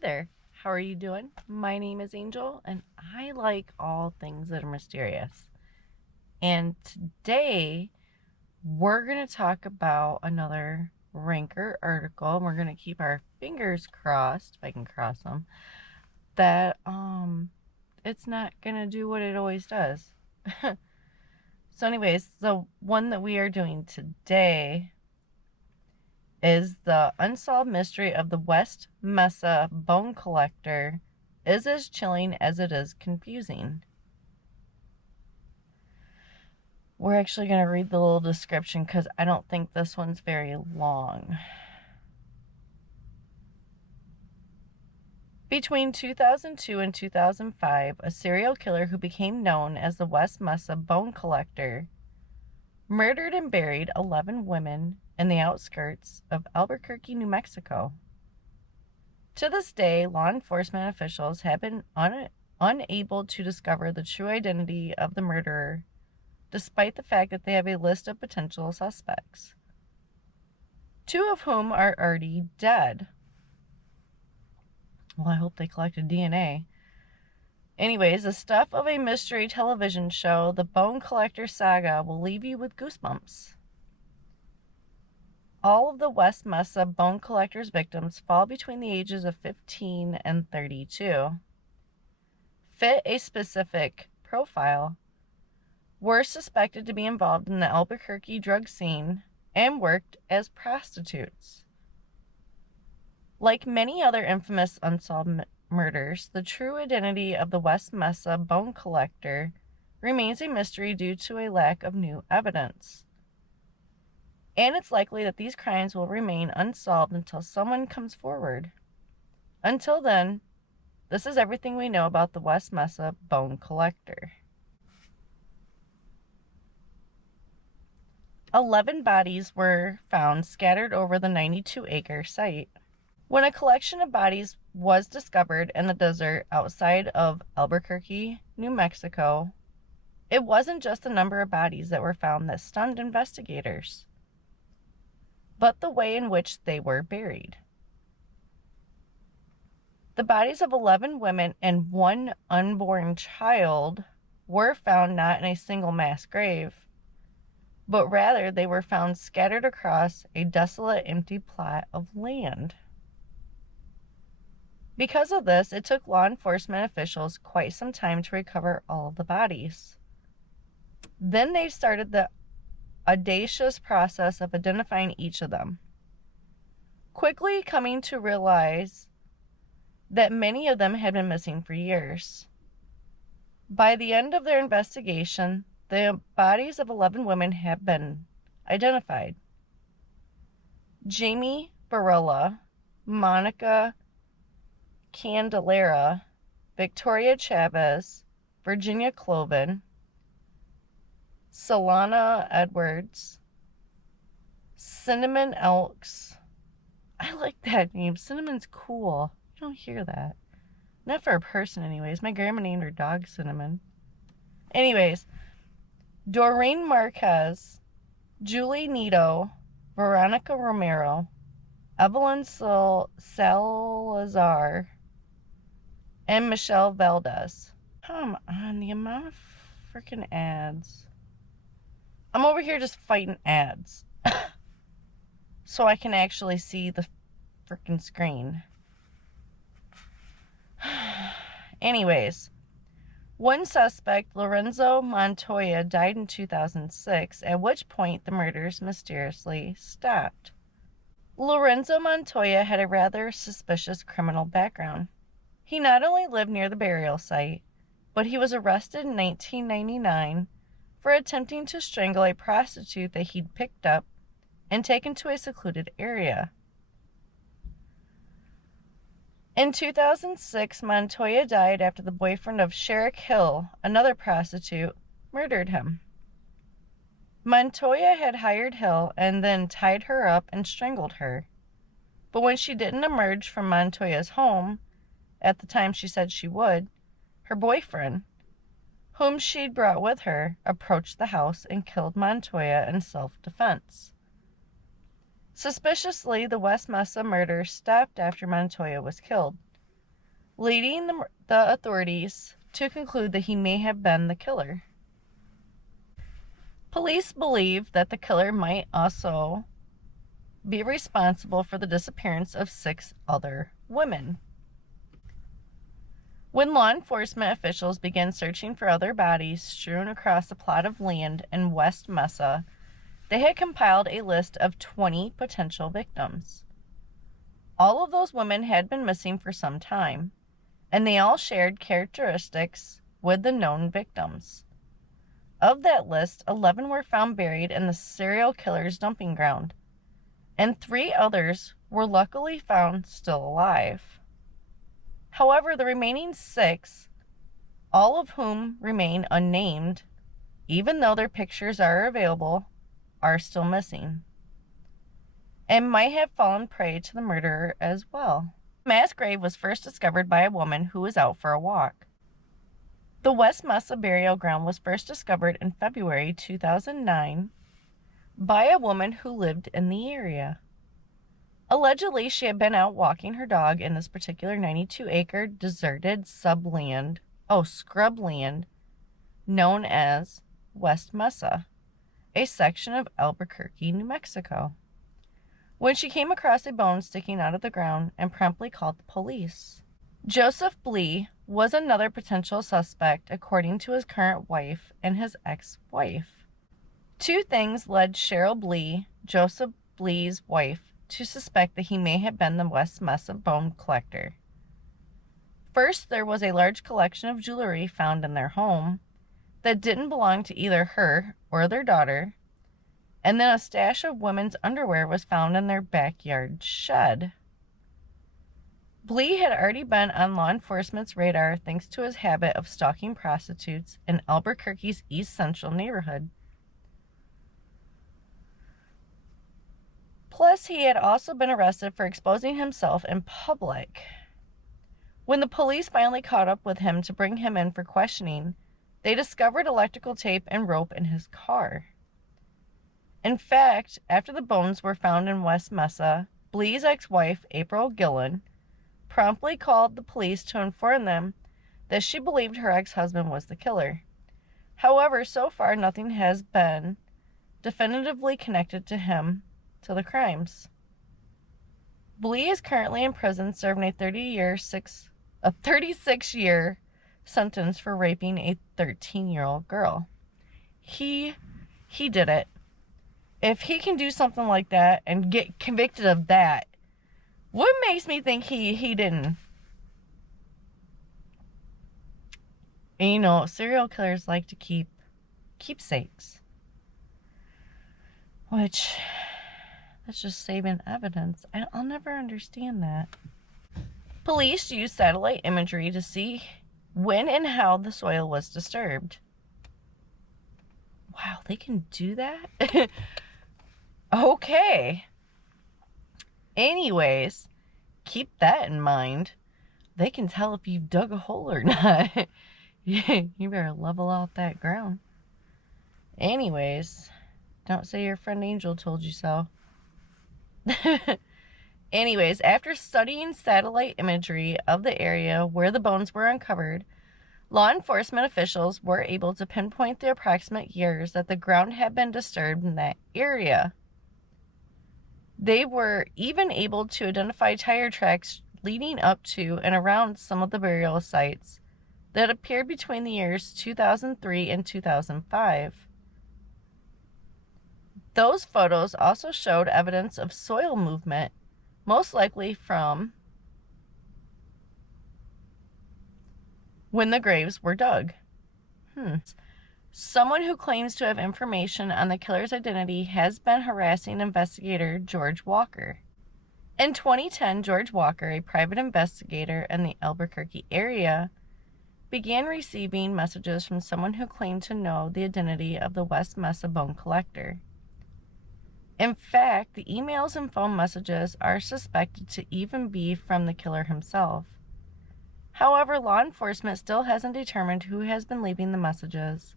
there, how are you doing? My name is Angel, and I like all things that are mysterious. And today, we're going to talk about another Ranker article, and we're going to keep our fingers crossed, if I can cross them, that it's not going to do what it always does. So anyways, the one that we are doing today is the unsolved mystery of the West Mesa bone collector is as chilling as it is confusing. We're actually going to read the little description because I don't think this one's very long. Between 2002 and 2005, a serial killer who became known as the West Mesa bone collector murdered and buried 11 women in the outskirts of Albuquerque, New Mexico. To this day, law enforcement officials have been unable to discover the true identity of the murderer, despite the fact that they have a list of potential suspects, 2 of whom are already dead. Well, I hope they collected DNA. Anyways, the stuff of a mystery television show, The Bone Collector Saga, will leave you with goosebumps. All of the West Mesa bone collector's victims fall between the ages of 15 and 32, fit a specific profile, were suspected to be involved in the Albuquerque drug scene, and worked as prostitutes. Like many other infamous unsolved murders, the true identity of the West Mesa bone collector remains a mystery due to a lack of new evidence. And it's likely that these crimes will remain unsolved until someone comes forward. Until then, this is everything we know about the West Mesa bone collector. 11 bodies were found scattered over the 92-acre site. When a collection of bodies was discovered in the desert outside of Albuquerque, New Mexico, it wasn't just the number of bodies that were found that stunned investigators, but the way in which they were buried. The bodies of 11 women and 1 unborn child were found not in a single mass grave, but rather they were found scattered across a desolate, empty plot of land. Because of this, it took law enforcement officials quite some time to recover all of the bodies. Then they started the audacious process of identifying each of them, quickly coming to realize that many of them had been missing for years. By the end of their investigation, the bodies of 11 women have been identified. Jamie Barilla, Monica Candelera, Victoria Chavez, Virginia Cloven, Solana Edwards, Cinnamon Elks. I like that name. Cinnamon's cool. You don't hear that. Not for a person, anyways. My grandma named her dog Cinnamon. Anyways, Doreen Marquez, Julie Nito, Veronica Romero, Evelyn Salazar, and Michelle Valdez. Come on, the amount of freaking ads. I'm over here just fighting ads so I can actually see the freaking screen. Anyways, one suspect, Lorenzo Montoya, died in 2006, at which point the murders mysteriously stopped. Lorenzo Montoya had a rather suspicious criminal background. He not only lived near the burial site, but he was arrested in 1999 for attempting to strangle a prostitute that he'd picked up and taken to a secluded area. In 2006, Montoya died after the boyfriend of Sherrick Hill, another prostitute, murdered him. Montoya had hired Hill and then tied her up and strangled her. But when she didn't emerge from Montoya's home, at the time she said she would, her boyfriend, whom she'd brought with her, approached the house and killed Montoya in self-defense. Suspiciously, the West Mesa murder stopped after Montoya was killed, leading the authorities to conclude that he may have been the killer. Police believe that the killer might also be responsible for the disappearance of 6 other women. When law enforcement officials began searching for other bodies strewn across a plot of land in West Mesa, they had compiled a list of 20 potential victims. All of those women had been missing for some time, and they all shared characteristics with the known victims. Of that list, 11 were found buried in the serial killer's dumping ground, and 3 others were luckily found still alive. However, the remaining 6, all of whom remain unnamed, even though their pictures are available, are still missing, and might have fallen prey to the murderer as well. The mass grave was first discovered by a woman who was out for a walk. The West Mesa burial ground was first discovered in February 2009 by a woman who lived in the area. Allegedly, she had been out walking her dog in this particular 92-acre deserted scrubland known as West Mesa, a section of Albuquerque, New Mexico, when she came across a bone sticking out of the ground and promptly called the police. Joseph Blea was another potential suspect, according to his current wife and his ex-wife. 2 things led Cheryl Blea, Joseph Blea's wife, to suspect that he may have been the West Mesa bone collector. First, there was a large collection of jewelry found in their home that didn't belong to either her or their daughter, and then a stash of women's underwear was found in their backyard shed. Blea had already been on law enforcement's radar thanks to his habit of stalking prostitutes in Albuquerque's East Central neighborhood. Plus, he had also been arrested for exposing himself in public. When the police finally caught up with him to bring him in for questioning, they discovered electrical tape and rope in his car. In fact, after the bones were found in West Mesa, Blea's ex-wife, April Gillen, promptly called the police to inform them that she believed her ex-husband was the killer. However, so far nothing has been definitively connected to him to the crimes. Blea is currently in prison serving a 36-year sentence for raping a 13-year-old girl. He did it. If he can do something like that and get convicted of that, what makes me think he didn't? And, you know, serial killers like to keep keepsakes, which, that's just saving evidence. I'll never understand that. Police used satellite imagery to see when and how the soil was disturbed. Wow, they can do that? Okay. Anyways, keep that in mind. They can tell if you've dug a hole or not. You better level out that ground. Anyways, don't say your friend Angel told you so. Anyways, after studying satellite imagery of the area where the bones were uncovered, law enforcement officials were able to pinpoint the approximate years that the ground had been disturbed in that area. They were even able to identify tire tracks leading up to and around some of the burial sites that appeared between the years 2003 and 2005. Those photos also showed evidence of soil movement, most likely from when the graves were dug. Someone who claims to have information on the killer's identity has been harassing investigator George Walker. In 2010, George Walker, a private investigator in the Albuquerque area, began receiving messages from someone who claimed to know the identity of the West Mesa bone collector. In fact, the emails and phone messages are suspected to even be from the killer himself. However, law enforcement still hasn't determined who has been leaving the messages,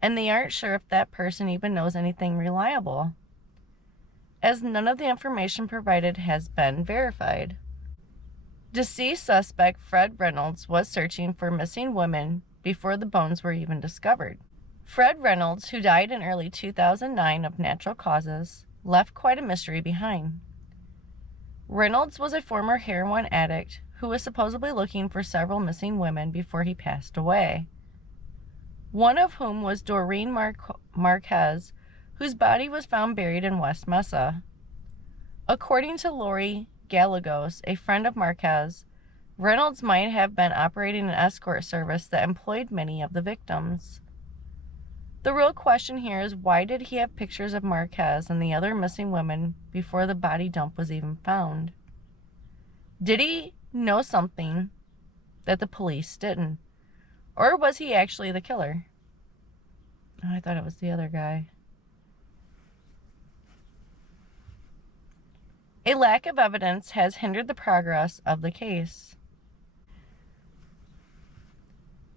and they aren't sure if that person even knows anything reliable, as none of the information provided has been verified. Deceased suspect Fred Reynolds was searching for missing women before the bones were even discovered. Fred Reynolds, who died in early 2009 of natural causes, left quite a mystery behind. Reynolds was a former heroin addict who was supposedly looking for several missing women before he passed away, one of whom was Doreen Marquez, whose body was found buried in West Mesa. According to Lori Gallegos, a friend of Marquez, Reynolds might have been operating an escort service that employed many of the victims. The real question here is, why did he have pictures of Marquez and the other missing women before the body dump was even found? Did he know something that the police didn't? Or was he actually the killer? Oh, I thought it was the other guy. A lack of evidence has hindered the progress of the case.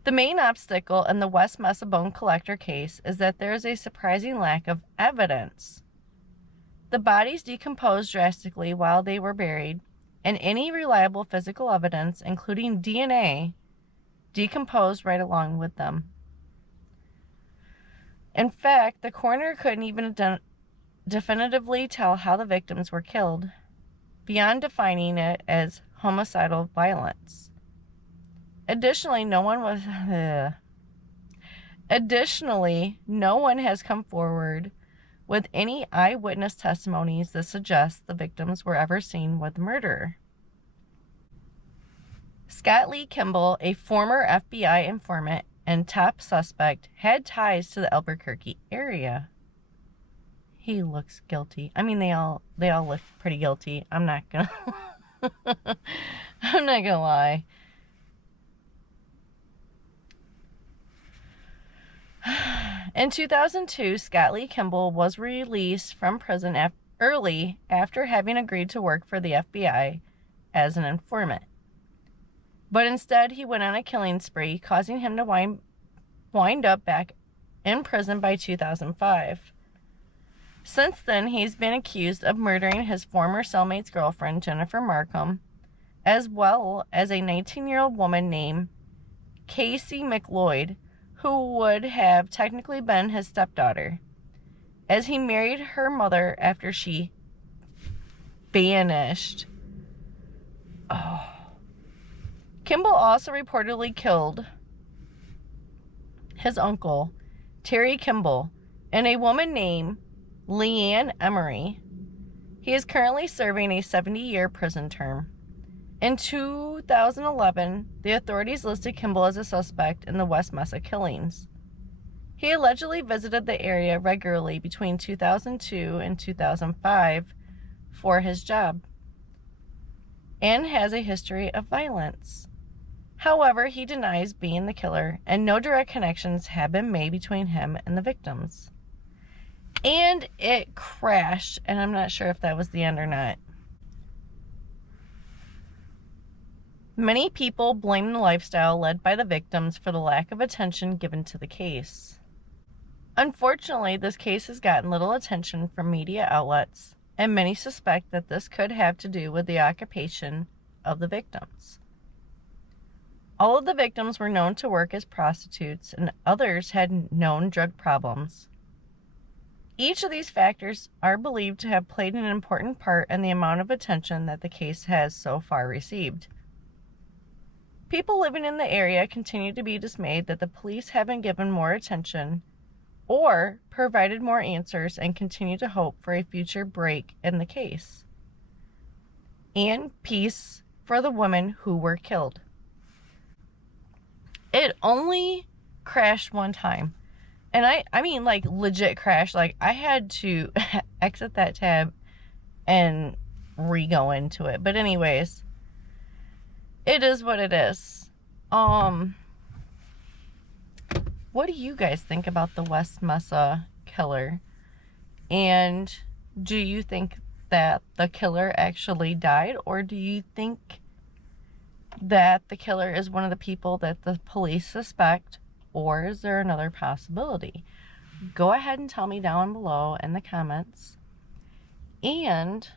The main obstacle in the West Mesa bone collector case is that there is a surprising lack of evidence. The bodies decomposed drastically while they were buried, and any reliable physical evidence, including DNA, decomposed right along with them. In fact, the coroner couldn't even definitively tell how the victims were killed, beyond defining it as homicidal violence. Additionally, no one has come forward with any eyewitness testimonies that suggest the victims were ever seen with the murderer. Scott Lee Kimble, a former FBI informant and top suspect, had ties to the Albuquerque area. He looks guilty. I mean, they all look pretty guilty. I'm not gonna lie. In 2002, Scott Lee Kimble was released from prison early after having agreed to work for the FBI as an informant. But instead, he went on a killing spree, causing him to wind up back in prison by 2005. Since then, he's been accused of murdering his former cellmate's girlfriend, Jennifer Markham, as well as a 19-year-old woman named Casey McLeod, who would have technically been his stepdaughter, as he married her mother after she vanished. Oh. Kimble also reportedly killed his uncle, Terry Kimble, and a woman named Leanne Emery. He is currently serving a 70-year prison term. In 2011, the authorities listed Kimble as a suspect in the West Mesa killings. He allegedly visited the area regularly between 2002 and 2005 for his job, and has a history of violence. However, he denies being the killer, and no direct connections have been made between him and the victims. And it crashed, and I'm not sure if that was the end or not. Many people blame the lifestyle led by the victims for the lack of attention given to the case. Unfortunately, this case has gotten little attention from media outlets, and many suspect that this could have to do with the occupation of the victims. All of the victims were known to work as prostitutes, and others had known drug problems. Each of these factors are believed to have played an important part in the amount of attention that the case has so far received. People living in the area continue to be dismayed that the police haven't given more attention or provided more answers, and continue to hope for a future break in the case and peace for the women who were killed. It only crashed one time, and I mean like legit crash. Like I had to exit that tab and re-go into it. But anyways, it is what it is. What do you guys think about the West Mesa killer? And do you think that the killer actually died, or do you think that the killer is one of the people that the police suspect, or is there another possibility? Go ahead and tell me down below in the comments. And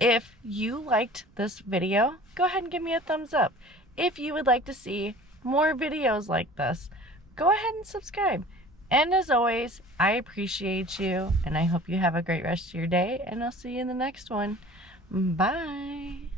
If you liked this video, go ahead and give me a thumbs up. If you would like to see more videos like this, go ahead and subscribe. And as always, I appreciate you, and I hope you have a great rest of your day, and I'll see you in the next one. Bye.